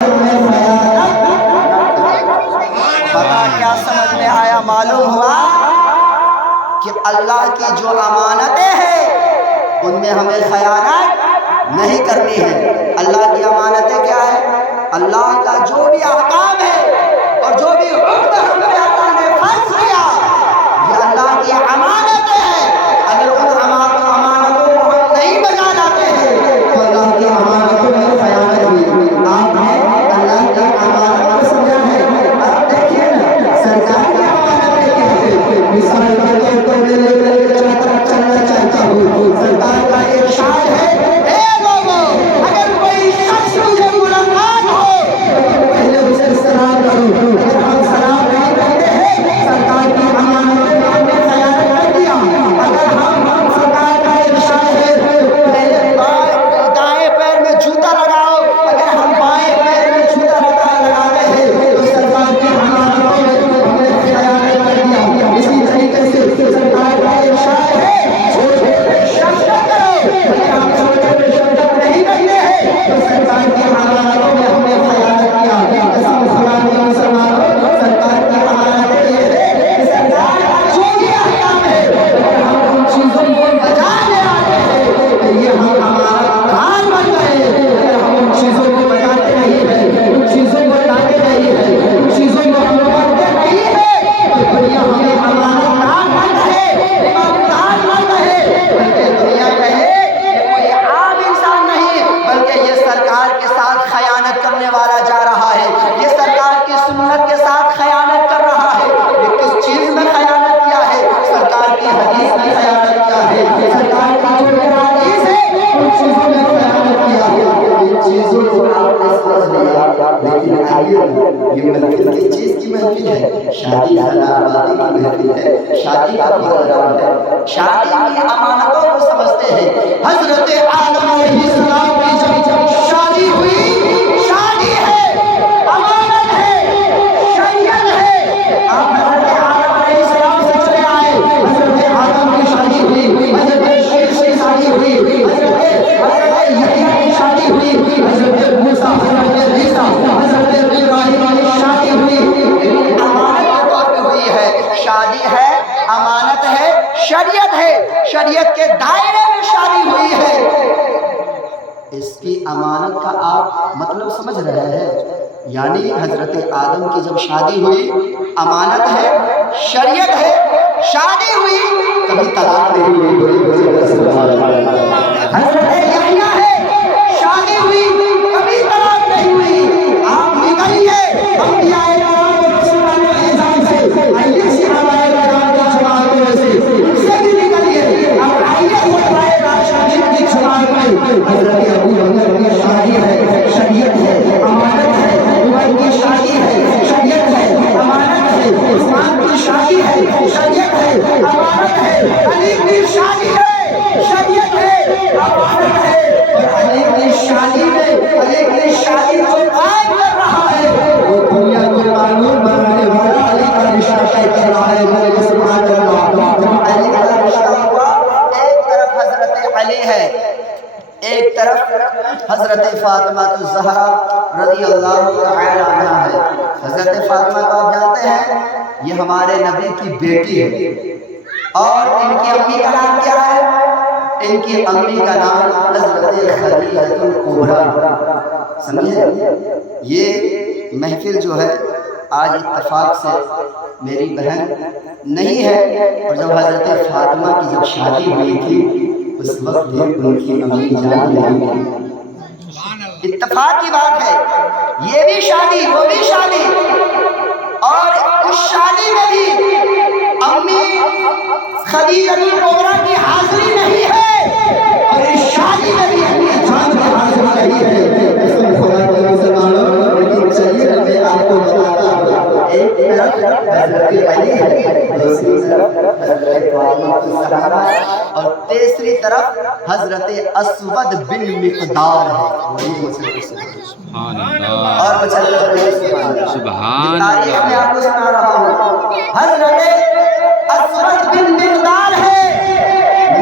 پتا کیا سمجھ میں آیا؟ معلوم ہوا کہ اللہ کی جو امانتیں ہیں ان میں ہمیں خیانت نہیں کرنی ہے۔ اللہ کی امانتیں کیا ہے؟ اللہ کا جو بھی احکام ہے اور جو بھی حکم ہم پہ اللہ نے فرض کیا یہ اللہ کی امانتیں ہیں۔ اگر ان امانتوں کو ہم نہیں بجا لاتے ہیں تو اللہ کی امانتوں میں خیانت ہوئی۔ آپ نے اللہ کی امانت کو سمجھا ہے؟ اب دیکھیے نا سرکار کی امانتیں کیا ہے؟ مثال کے طور پر میں لے کر چلنا چاہتا ہوں۔ سرکار کا ارشاد ہے اے لوگوں اگر کوئی شخص مجھے ملاقات ہو پہلے اسے سلام کرو۔ اگر ہم سلام نہیں کرتے ہیں سرکار کی امانتوں میں ہم نے خیانت کر دیا۔ اگر ہم سرکار کا ارشاد ہے پہلے دائیں پیر میں جوتا لگاؤ، اگر ہم بائیں پیر میں جوتا لگاتے ہیں تو سرکار کی امانتوں میں ہم نے خیانت کر دیا۔ اسی طریقے سے سرکار کا ارشاد ہے چھوٹے پہ شفقت کرو، اگر ہم چھوٹے پہ شفقت نہیں کرتے ہیں تو سرکار کی امانتوں میں ہم نے خیانت کیا۔ قسم خدا کی مسلمانوں سرکار کی امانتیں یہ ہے کہ سرکار کا جو بھی احکام ہے اگر ہم ان چیزوں کو بجا لے آتے ہیں تو یہ ہم امانت دار بن گئے۔ اگر ہم ان چیزوں کو بجاتے نہیں ہیں، ان چیزوں کو لاتے نہیں ہیں، ان چیزوں کو ہم کرتے نہیں ہیں تو دنیا ہمیں امانت دار بن رہے، ایماندار بن رہے، بلکہ دنیا کہے کہ کوئی عام انسان نہیں بلکہ یہ سرکار کے ساتھ خیانت کرنے والا جا رہا ہے، یہ سرکار کی سنت کے ساتھ خیانت کر رہا ہے۔ یہ کس چیز میں خیانت کیا ہے؟ سرکار کی حدیث میں خیانت کیا ہے، سرکار کی جو حدیث ہے ان چیزوں میں خیانت کیا ہے۔ ان چیزوں کو آپ نے سمجھ لیا، لیکن آئیے یہ محفل کس چیز کی محفل ہے؟ شادی خانہ آبادی کی محفل ہے، شادی کا پروگرام ہے۔ شادی کی امانتوں کو سمجھتے ہیں۔ حضرت آدم علیہ السلام کی جب شادی ہوئی، شادی ہے، امانت ہے، شریعت ہے۔ آپ حضرت آدم علیہ السلام سے چلے آئے، حضرت آدم کی شادی ہوئی، حضرت شیش کی شادی ہوئی، حضرت یحییٰ کی شادی ہوئی، حضرت موسیٰ، حضرت عیسیٰ، حضرت ابراہیم کی شادی ہوئی۔ امانت کے طور پہ ہوئی ہے۔ شادی ہے، امانت ہے، شریعت ہے، شریعت کے دائرے میں شادی ہوئی ہے۔ اس کی امانت کا آپ مطلب سمجھ رہے ہیں؟ یعنی حضرت آدم کی جب شادی ہوئی امانت ہے، شریعت ہے، شادی ہوئی کبھی طلاق نہیں ہوئی۔ حضرت یحییٰ ہے، شادی ہوئی کبھی طلاق نہیں ہوئی۔ آپ نکلیے انبیاء کرام اور رسولوں کے نظام سے، آئیے صحابہ کرام کی جماعت میں سے ان سے بھی نکلیے۔ اب آئیے خلفائے راشدین کی جماعت میں حضرت ابو بکر کی شادی ہے، شریعت ہے، امانت ہے، عمر کی شادی ہے، شریعت ہے، امانت ہے، عثمان کی شادی ہے، شریعت ہے، امانت ہے، علی کی شادی ہے، شریعت ہے، امانت ہے۔ اور علی کی شادی میں علی کی شادی جو قائم کر رہا ہے وہ دنیا کو قانون بنانے والا علی کا رشتہ طے کر رہا ہے۔ میرے سبحان اللہ، جب علی کا رشتہ ہوا ایک طرف حضرت علی ہے، ایک طرف حضرت فاطمہ الزہرا رضی اللہ تعالی عنہا ہے۔ حضرت فاطمہ کو آپ جانتے ہیں یہ ہمارے نبی کی بیٹی ہے، اور ان کی امی کا نام کیا ہے؟ ان کی امی کا نام حضرت خدیجہ الکبریٰ۔ سمجھے؟ یہ محفل جو ہے آج اتفاق سے میری بہن نہیں ہے، اور جب حضرت فاطمہ کی جب شادی ہوئی تھی اس وقت بھی ان کی امی جان نہیں تھی۔ اتفاق کی بات ہے، یہ بھی شادی وہ بھی شادی، اور اس شادی میں بھی امی خدیجہ الکبریٰ کی حاضری نہیں ہے، اور اس شادی میں بھی امی جان کی حاضری نہیں ہے۔ قسم خدا کی مسلمانوں، لیکن چلیے میں آپ کو بتاتا ہوں، ایک طرف حضرت علی ہے، دوسری طرف حضرت فاطمہ الزہرا ہے، اور تیسری طرف حضرت اسود بن مقدار ہے۔ اور سبحان اللہ، تاریخ میں آپ کو سنا رہا ہوں، حضرت اسود بن مقدار ہے۔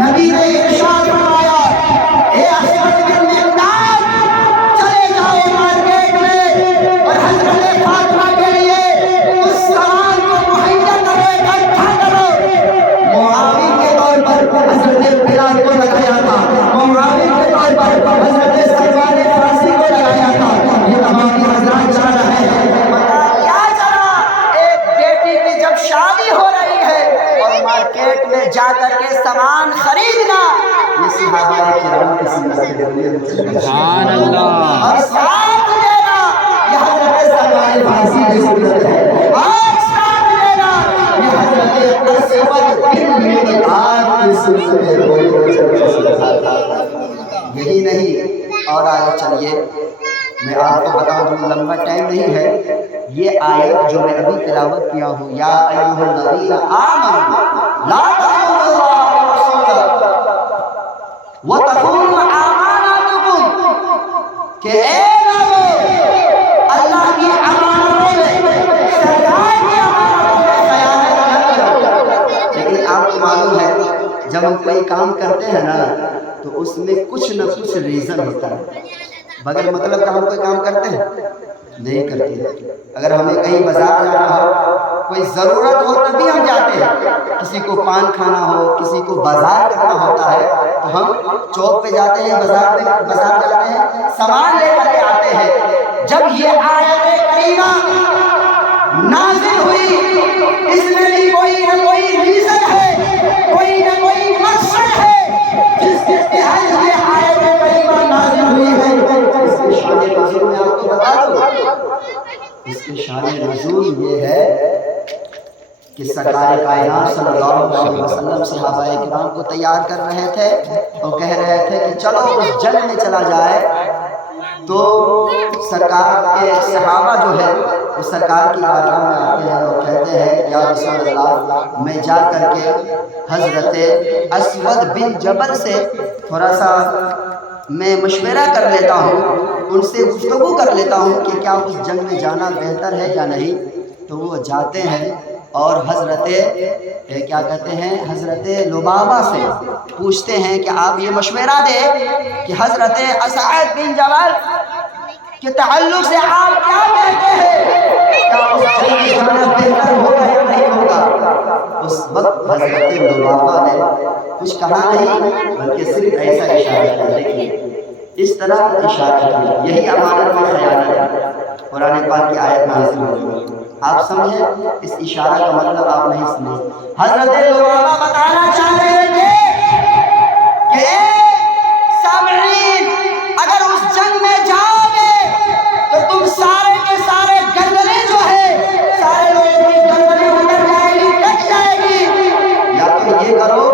نبی نے ارشاد فرمایا اے اسود بن مقدار چلے جاؤ مارکیٹ میں جا کر کے سامان خریدنا، یہ صحابہ کرام کی سنت ہے۔ سبحان اللہ۔ اور ساتھ دینا، یہ حضرت سلمان فارسی کی سنت ہے۔ اور ساتھ دینا، یہ حضرت اسود بن مقداد کی سنت ہے۔ یہی نہیں، اور آگے چلیے، میں آپ کو بتا دوں، لمبا ٹائم نہیں ہے، یہ آیت جو میں ابھی تلاوت کیا ہوں، یا ایھا الذین آمنوا لا تخونوا اللہ ورسولہ وتخونوا اماناتکم، کہ اے لوگو اللہ کی امانتوں میں، سرکار کی امانتوں میں خیانت نہ کرو۔ لیکن آپ کو معلوم ہے جب ہم کوئی کام کرتے ہیں نا تو اس میں کچھ نہ کچھ ریزن ہوتا ہے، بغیر مطلب کا ہم کوئی کام کرتے ہیں نہیں کرتے۔ اگر ہمیں کہیں بازار جانا ہو، کوئی ضرورت ہو تبھی ہم جاتے ہیں، کسی کو پان کھانا ہو، کسی کو بازار کرنا ہوتا ہے تو ہم چوک پہ جاتے ہیں، بازار جاتے ہیں، سامان لے کر کے آتے ہیں۔ جب یہ آیت کریمہ نازل ہوئی، اس میں بھی کوئی نہ کوئی ریزن ہے، کوئی نہ کوئی مقصد ہے جس کے تحت یہ آیت کریمہ نازل ہوئی ہے۔ اس کے شان نزول میں آپ کو بتا دوں، اس کے شان نزول یہ ہے کہ سرکار کائنات صلی اللہ علیہ وسلم صحابہ کرام کو تیار کر رہے تھے اور کہہ رہے تھے کہ چلو اس جنگ میں چلا جائے، تو سرکار کے صحابہ جو ہے وہ سرکار کی بارگاہ میں آتے ہیں اور کہتے ہیں یا رسول اللہ، میں جا کر کے حضرت اسود بن جبل سے تھوڑا سا میں مشورہ کر لیتا ہوں، ان سے گفتگو کر لیتا ہوں کہ کیا اس جنگ میں جانا بہتر ہے یا نہیں۔ تو وہ جاتے ہیں اور حضرت کیا کہتے ہیں، حضرت لبابہ سے پوچھتے ہیں کہ آپ یہ مشورہ دیں کہ حضرت اسعد بن جبل کے تعلق سے آپ کیا کہتے ہیں، کیا اس جنگ میں جانا بہتر ہوگا یا نہیں ہوگا۔ اس وقت حضرت لبابہ نے کچھ کہا نہیں، بلکہ صرف ایسا اشارہ کیا، دیکھیے اس طرح اشارہ کیا، یہی امانت میں خیانت ہے۔ قرآن پاک کی آیت نازل ہوئی، آپ سمجھیں اس اشارہ کا مطلب آپ نہیں سمجھیں۔ حضرت لبابہ بتانا چاہ رہے تھے کہ سامعین، اگر اس جنگ میں جاؤ گے تو تم سارے کے سارے گردنیں جو ہے، سارے لوگوں کی گردنیں اتر جائے گی، کٹ جائے گی۔ یا تو یہ کرو،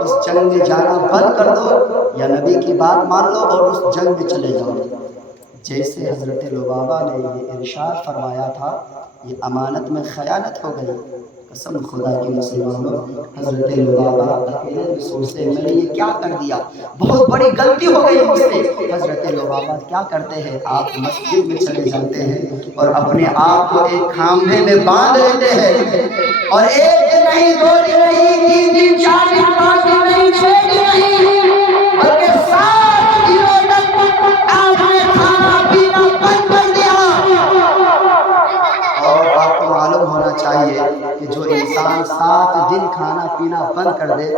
اس جنگ میں جانا بند کر دو، یا نبی کی بات مان لو اور اس جنگ میں چلے جاؤ۔ جیسے حضرت لبابہ نے یہ ارشاد فرمایا تھا، یہ امانت میں خیانت ہو گئی۔ قسم خدا کی مسلمانوں، حضرت لبابہ اکیلے میں سوچتے ہیں میں نے یہ کیا کر دیا، بہت بڑی غلطی ہو گئی مجھ سے۔ حضرت لبابہ کیا کرتے ہیں، آپ مسجد میں چلے جاتے ہیں اور اپنے آپ کو ایک کھمبے میں باندھ لیتے ہیں، اور ایک دن نہیں، دو دن نہیں، تین دن، چار دن، پانچ دن نہیں، چھ دن نہیں، بلکہ 7 دنوں تک آپ نے کھانا پینا بند کر دیا۔ اور آپ کو معلوم ہونا چاہیے کہ جو انسان 7 دن کھانا پینا بند کر دے،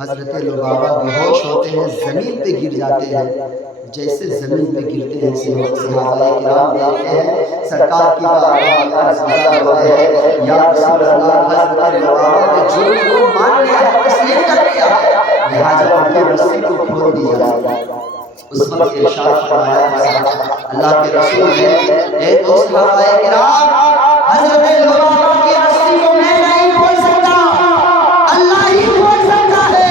حضرت لبابہ بے ہوش ہوتے ہیں، زمین پہ گر جاتے ہیں۔ جیسے زمین پہ گرتے ہیں صحابہ کرام دیکھتے ہیں سرکار کی بارگاہ میں عرض ہوتے ہیں یا رسول اللہ، حضرت لبابہ نے جھوٹ کو مان لیا ہے، تسلیم کر لیا ہے، لہٰذا ان کی رسی کو کھول دیا جائے۔ اس وقت ارشاد فرمایا اللہ کے رسول نے، اے صحابہ کرام، حضرت لبابہ کی رسی کو میں نہیں کھول سکتا، اللہ ہی کھول سکتا ہے۔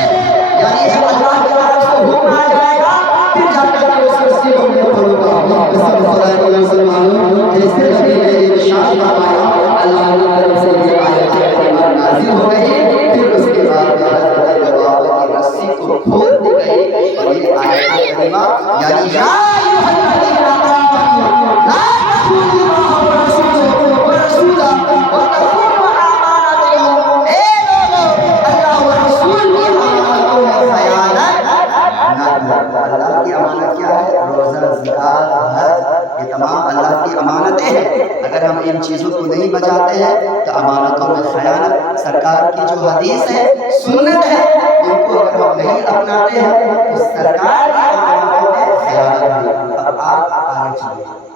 یعنی جب اللہ کی طرف سے حکم آ جائے گا پھر جا کر کے اس رسی کو میں کھولوں گا۔ قسم خدا کی مسلمانوں، جیسے نبی نے ارشاد فرمایا، اللہ کی طرف سے یہ آیت کریمہ نازل ہو گئی، پھر اس کے بعد حضرت لبابہ کی رسی کو کھول دی گئی، اور یہ آیت کریمہ یعنی یا ایھا الذین آمنوا لا تخونوا اللہ ورسولہ وتخونوا اماناتکم، اے لوگو اللہ و رسول کی امانتوں میں خیانت نہ کرو۔ اللہ کی امانت کیا ہے؟ روزہ، زکات، حج، یہ تمام اللہ کی امانتیں ہیں۔ اگر ہم ان چیزوں کو نہیں بجاتے ہیں تو امانتوں میں خیانت۔ سرکار کی جو حدیث ہے، سنت ہے، ان کو اگر ہم نہیں اپناتے ہیں تو سرکار